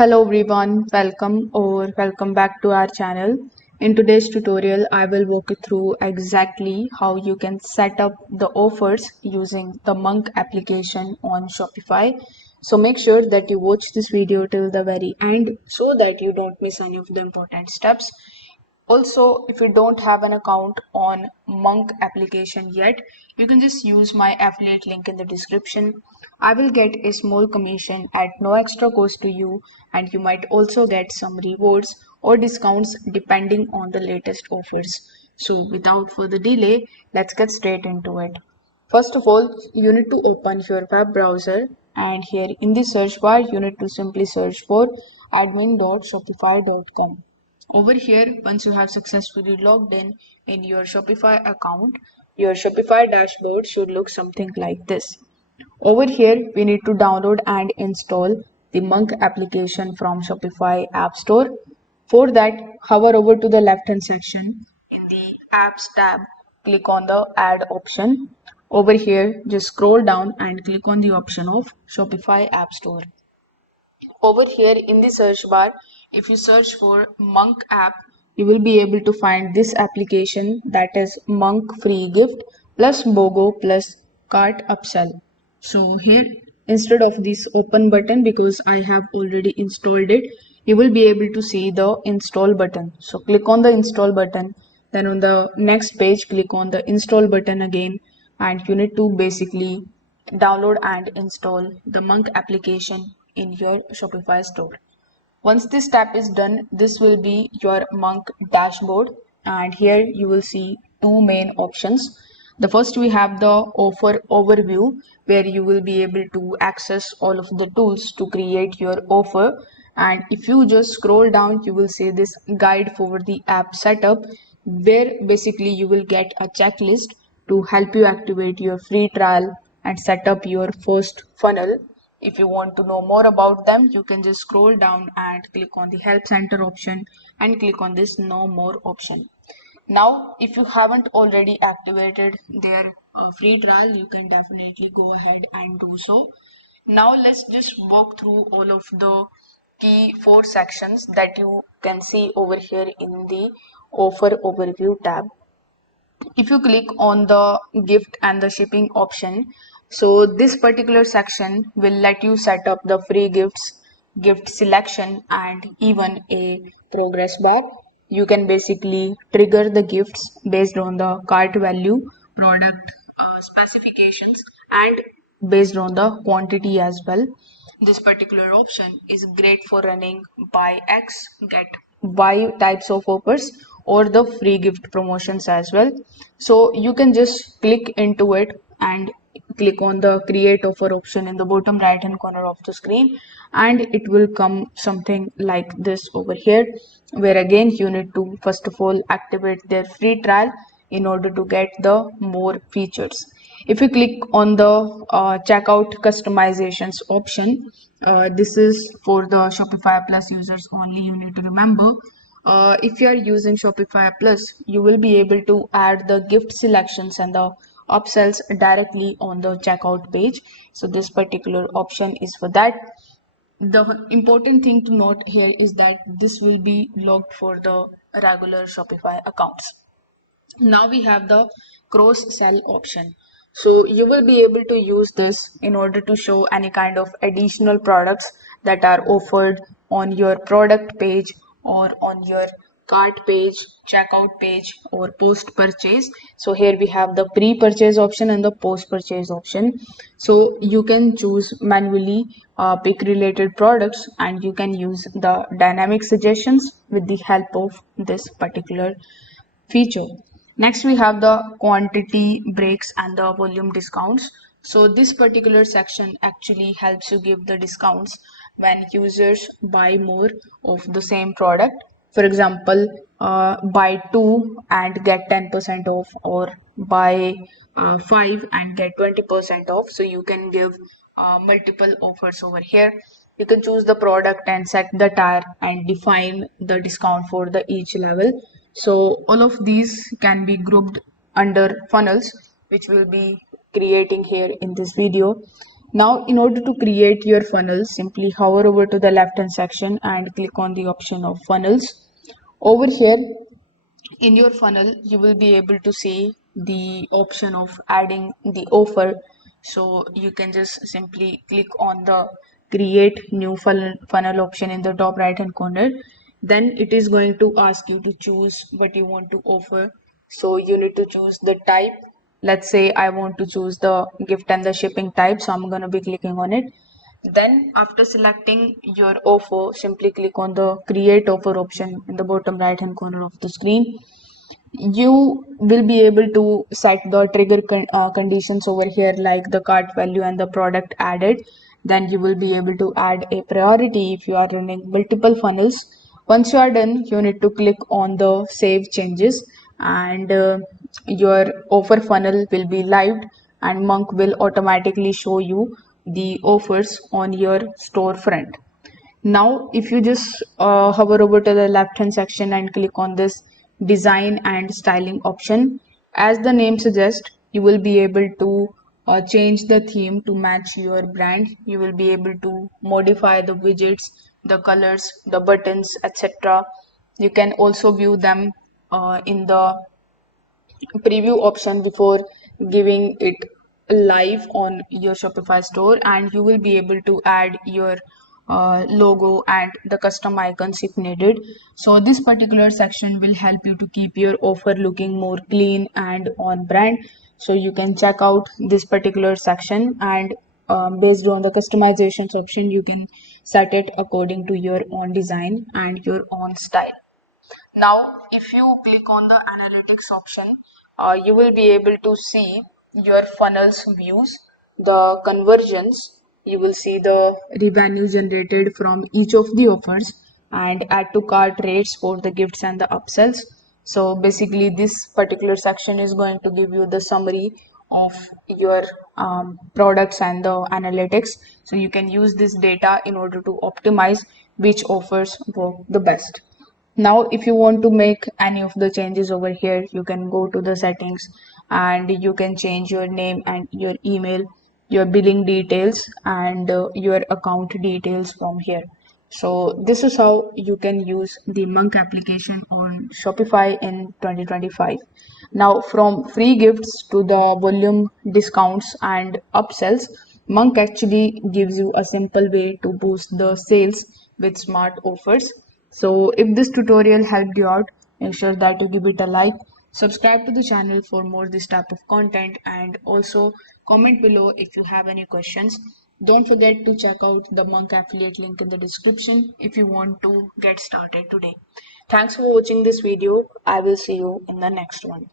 Hello everyone, welcome back to our channel. In today's tutorial, I will walk you through exactly how you can set up the offers using the Monk application on Shopify. So make sure that you watch this video till the very end so that you don't miss any of the important steps. Also, if you don't have an account on Monk application yet, you can just use my affiliate link in the description. I will get a small commission at no extra cost to you, and you might also get some rewards or discounts depending on the latest offers. So, without further delay, let's get straight into it. First of all, you need to open your web browser, and here in the search bar, you need to simply search for admin.shopify.com. Over here, once you have successfully logged in your Shopify account, your Shopify dashboard should look something like this. Over here, we need to download and install the Monk application from Shopify App Store. For that, hover over to the left hand section. In the Apps tab, click on the Add option. Over here, just scroll down and click on the option of Shopify App Store. Over here in the search bar, if you search for Monk app, you will be able to find this application, that is Monk free gift plus BOGO plus cart upsell. So here, instead of this open button, because I have already installed it, you will be able to see the install button. So click on the install button, then on the next page click on the install button again, and you need to basically download and install the Monk application in your Shopify store. Once this step is done, this will be your Monk dashboard, and here you will see two main options. The first, we have the offer overview, where you will be able to access all of the tools to create your offer. And if you just scroll down, you will see this guide for the app setup, where basically you will get a checklist to help you activate your free trial and set up your first funnel. If you want to know more about them, you can just scroll down and click on the help center option and click on this know more option. Now, if you haven't already activated their free trial, you can definitely go ahead and do so. Now, let's just walk through all of the key four sections that you can see over here in the offer overview tab. If you click on the gift and the shipping option, so this particular section will let you set up the free gifts, gift selection, and even a progress bar. You can basically trigger the gifts based on the cart value, product specifications, and based on the quantity as well. This particular option is great for running buy X, get Y types of offers or the free gift promotions as well. So you can just click into it and click on the create offer option in the bottom right hand corner of the screen, and it will come something like this over here, where again you need to first of all activate their free trial in order to get the more features. If you click on the checkout customizations option, this is for the Shopify Plus users only. You need to remember, if you are using Shopify Plus, you will be able to add the gift selections and the upsells directly on the checkout page. So this particular option is for that. The important thing to note here is that this will be logged for the regular Shopify accounts. Now we have the cross sell option. So you will be able to use this in order to show any kind of additional products that are offered on your product page or on your cart page, checkout page, or post purchase. So here we have the pre-purchase option and the post-purchase option. So you can choose manually pick related products, and you can use the dynamic suggestions with the help of this particular feature. Next, we have the quantity breaks and the volume discounts. So this particular section actually helps you give the discounts when users buy more of the same product. For example, buy 2 and get 10% off, or buy 5 and get 20% off. So you can give multiple offers over here. You can choose the product and set the tier and define the discount for the each level. So all of these can be grouped under funnels, which we'll be creating here in this video. Now, in order to create your funnel, simply hover over to the left hand section and click on the option of funnels. Over here, in your funnel you will be able to see the option of adding the offer, so you can just simply click on the create new funnel option in the top right hand corner. Then it is going to ask you to choose what you want to offer, so you need to choose the type. Let's say I want to choose the gift and the shipping type, so I'm going to be clicking on it. Then after selecting your offer, simply click on the create offer option in the bottom right hand corner of the screen. You will be able to set the trigger conditions over here, like the cart value and the product added. Then you will be able to add a priority if you are running multiple funnels. Once you are done, you need to click on the save changes, and your offer funnel will be live, and Monk will automatically show you the offers on your storefront. Now, if you just hover over to the left hand section and click on this design and styling option, as the name suggests, you will be able to change the theme to match your brand. You will be able to modify the widgets, the colors, the buttons, etc. You can also view them in the preview option before giving it live on your Shopify store, and you will be able to add your logo and the custom icons if needed. So this particular section will help you to keep your offer looking more clean and on brand. So you can check out this particular section, and based on the customizations option, you can set it according to your own design and your own style. Now, if you click on the analytics option, you will be able to see your funnels views, the conversions, you will see the revenue generated from each of the offers, and add to cart rates for the gifts and the upsells. So basically this particular section is going to give you the summary of your products and the analytics. So you can use this data in order to optimize which offers work the best. Now, if you want to make any of the changes over here, you can go to the settings and you can change your name and your email, your billing details, and your account details from here. So this is how you can use the Monk application on Shopify in 2025. Now, from free gifts to the volume discounts and upsells, Monk actually gives you a simple way to boost the sales with smart offers. So if this tutorial helped you out, make sure that you give it a like, subscribe to the channel for more this type of content, and also comment below if you have any questions. Don't forget to check out the Monk affiliate link in the description if you want to get started today. Thanks for watching this video. I will see you in the next one.